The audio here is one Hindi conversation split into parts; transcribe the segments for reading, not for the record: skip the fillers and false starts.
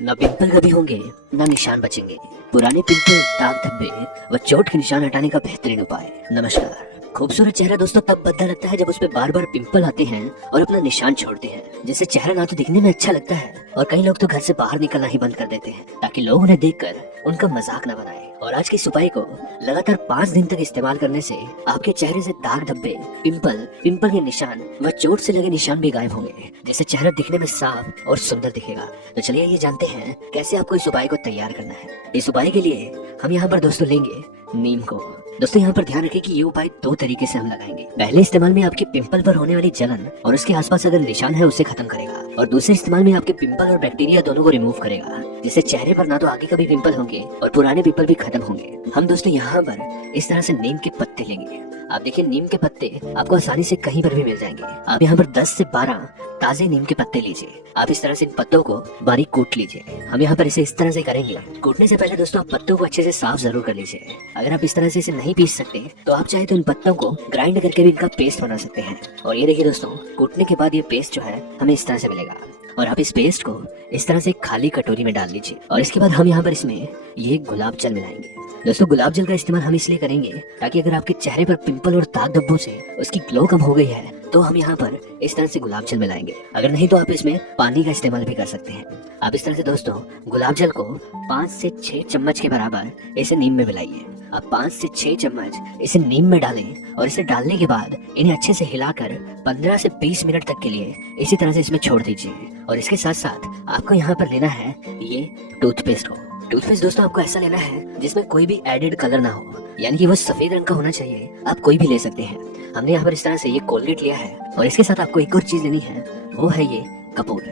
ना पिंपल कभी होंगे ना निशान बचेंगे। पुराने पिंपल, दाग धब्बे व चोट के निशान हटाने का बेहतरीन उपाय। नमस्कार। खूबसूरत चेहरा दोस्तों तब बदला लगता है जब उस पे बार बार पिंपल आते हैं और अपना निशान छोड़ते हैं, जिससे चेहरा ना तो दिखने में अच्छा लगता है और कई लोग तो घर से बाहर निकलना ही बंद कर देते हैं ताकि लोग उन्हें देखकर उनका मजाक न बनाए। और आज की सुपाई को लगातार 5 दिन तक इस्तेमाल करने से आपके चेहरे से दाग धब्बे, पिंपल के निशान व चोट से लगे निशान भी गायब होंगे, जिससे चेहरा दिखने में साफ और सुंदर दिखेगा। तो चलिए ये जानते हैं कैसे आपको इस उपाय को तैयार करना है। इस उपाय के लिए हम यहाँ पर दोस्तों लेंगे नीम को। दोस्तों यहाँ पर ध्यान रखें कि ये उपाय 2 तरीके से हम लगाएंगे। पहले इस्तेमाल में आपके पिंपल पर होने वाली जलन और उसके आसपास अगर निशान है उसे खत्म करेगा, और दूसरे इस्तेमाल में आपके पिंपल और बैक्टीरिया दोनों को रिमूव करेगा, जिससे चेहरे पर ना तो आगे कभी पिंपल होंगे और पुराने पिंपल भी खत्म होंगे। हम दोस्तों यहाँ पर इस तरह से नीम के पत्ते लेंगे। आप देखिए नीम के पत्ते आपको आसानी से कहीं पर भी मिल जाएंगे। आप यहाँ पर 10 से 12 ताजे नीम के पत्ते लीजिए। आप इस तरह से इन पत्तों को बारीक कूट लीजिए। हम यहाँ पर इसे इस तरह से करेंगे। कूटने से पहले दोस्तों आप पत्तों को अच्छे से साफ जरूर कर लीजिए। अगर आप इस तरह से इसे नहीं पीस सकते तो आप चाहे तो इन पत्तों को ग्राइंड करके भी इनका पेस्ट बना सकते हैं। और ये देखिए दोस्तों, कूटने के बाद ये पेस्ट जो है हमें इस तरह से मिलेगा। और आप इस पेस्ट को इस तरह से खाली कटोरी में डाल लीजिए। और इसके बाद हम यहाँ पर इसमें ये गुलाब जल मिलाएंगे। दोस्तों गुलाब जल का इस्तेमाल हम इसलिए करेंगे ताकि अगर आपके चेहरे पर पिंपल और दाग धब्बों से उसकी ग्लो कम हो गई है तो हम यहाँ पर इस तरह से गुलाब जल मिलाएंगे। अगर नहीं तो आप इसमें पानी का इस्तेमाल भी कर सकते हैं। आप इस तरह से दोस्तों गुलाब जल को 5 से 6 चम्मच के बराबर इसे नीम में मिलाइए। आप 5 से 6 चम्मच इसे नीम में डालें और इसे डालने के बाद इन्हें अच्छे से हिलाकर 15 से 20 मिनट तक के लिए इसी तरह से इसमें छोड़ दीजिए। और इसके साथ साथ आपको यहाँ पर लेना है ये टूथपेस्ट को। टूथपेस्ट दोस्तों आपको ऐसा लेना है जिसमें कोई भी एडेड कलर ना हो, यानी कि वो सफेद रंग का होना चाहिए। आप कोई भी ले सकते हैं। हमने यहाँ पर इस तरह से ये कोलगेट लिया है। और इसके साथ आपको एक और चीज लेनी है, वो है ये कपूर।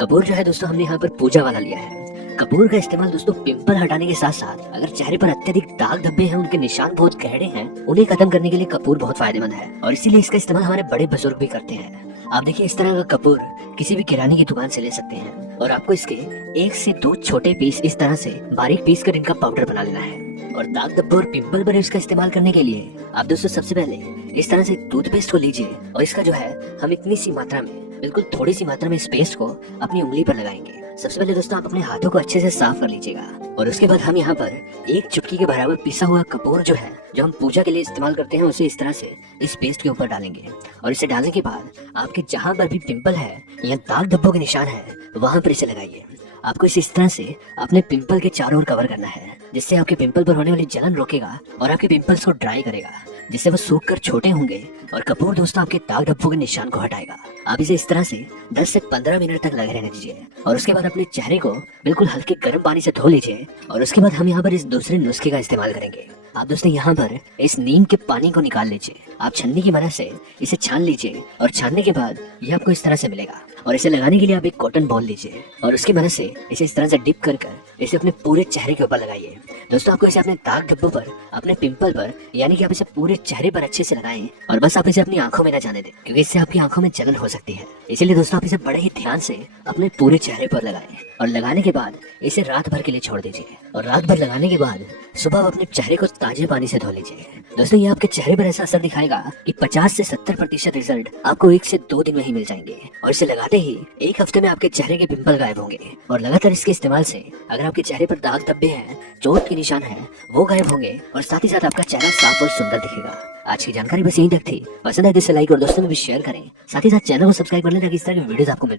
कपूर जो है दोस्तों हमने यहाँ पर पूजा वाला लिया है। कपूर का इस्तेमाल दोस्तों पिंपल हटाने के साथ साथ अगर चेहरे पर अत्यधिक दाग धब्बे हैं, उनके निशान बहुत गहरे हैं, उन्हें खत्म करने के लिए कपूर बहुत फायदेमंद है। और इसीलिए इसका इस्तेमाल हमारे बड़े बुजुर्ग भी करते हैं। आप देखिए इस तरह का कपूर किसी भी किराने की दुकान से ले सकते हैं और आपको इसके 1 से 2 छोटे पीस इस तरह से बारीक पीस कर इनका पाउडर बना लेना है। और दाग धब्बे और पिंपल पर इसका इस्तेमाल करने के लिए आप दोस्तों सबसे पहले इस तरह से टूथपेस्ट को लीजिए और इसका जो है हम इतनी सी मात्रा में, बिल्कुल थोड़ी सी मात्रा में इस पेस्ट को अपनी उंगली पर लगाएंगे। सबसे पहले दोस्तों आप अपने हाथों को अच्छे से साफ कर लीजिएगा। और उसके बाद हम यहाँ पर 1 चुटकी के बराबर पिसा हुआ कपूर जो है, जो हम पूजा के लिए इस्तेमाल करते हैं, उसे इस तरह से इस पेस्ट के ऊपर डालेंगे। और इसे डालने के बाद आपके जहाँ पर भी पिंपल है या दाग धब्बों के निशान है वहां पर इसे लगाइए। आपको इसे इस तरह से अपने पिंपल के चारों ओर कवर करना है, जिससे आपके पिंपल पर होने वाली जलन रोकेगा और आपके पिंपल्स को ड्राई करेगा, जिससे वो सूख कर छोटे होंगे। और कपूर दोस्तों आपके दाग धब्बों के निशान को हटाएगा। आप इसे इस तरह से 10 से 15 मिनट तक लगे रहने दीजिए। और उसके बाद अपने चेहरे को बिल्कुल हल्के गर्म पानी से धो लीजिए। और उसके बाद हम यहाँ पर इस दूसरे नुस्खे का इस्तेमाल करेंगे। आप दोस्तों यहाँ पर इस नीम के पानी को निकाल लीजिए। आप छन्नी की मदद से इसे छान लीजिए और छानने के बाद ये आपको इस तरह से मिलेगा। और इसे लगाने के लिए आप एक कॉटन बॉल लीजिए और उसकी मदद से इसे इस तरह से डिप कर इसे अपने पूरे चेहरे के ऊपर लगाइए। दोस्तों आपको इसे अपने दाग धब्बों पर, अपने पिंपल पर, यानी कि आप इसे पूरे चेहरे पर अच्छे से लगाएं। और बस आप इसे अपनी आंखों में न जाने दें, क्योंकि इससे आपकी आंखों में जलन हो सकती है। इसीलिए दोस्तों आप इसे बड़े ही ध्यान से अपने पूरे चेहरे पर लगाएं। और लगाने के बाद इसे रात भर के लिए छोड़ दीजिए। और रात भर लगाने के बाद सुबह आप अपने चेहरे को ताजे पानी से धो लीजिए। दोस्तों ये आपके चेहरे पर ऐसा असर दिखाएगा कि 50 से 70% रिजल्ट आपको 1 से 2 दिन में ही मिल जाएंगे। और इसे लगाते ही 1 हफ्ते में आपके चेहरे के पिंपल गायब होंगे। और लगातार इसके इस्तेमाल से अगर आपके चेहरे पर दाग धब्बे हैं, चोट के निशान हैं, वो गायब होंगे और साथ ही साथ आपका चेहरा साफ और सुंदर दिखेगा। आज की जानकारी बस यहीं तक थी। पसंद आए तो इसे लाइक और दोस्तों में भी शेयर करें। साथ ही साथ चैनल को सब्सक्राइब कर लें ताकि इस तरह की वीडियोस आपको मिल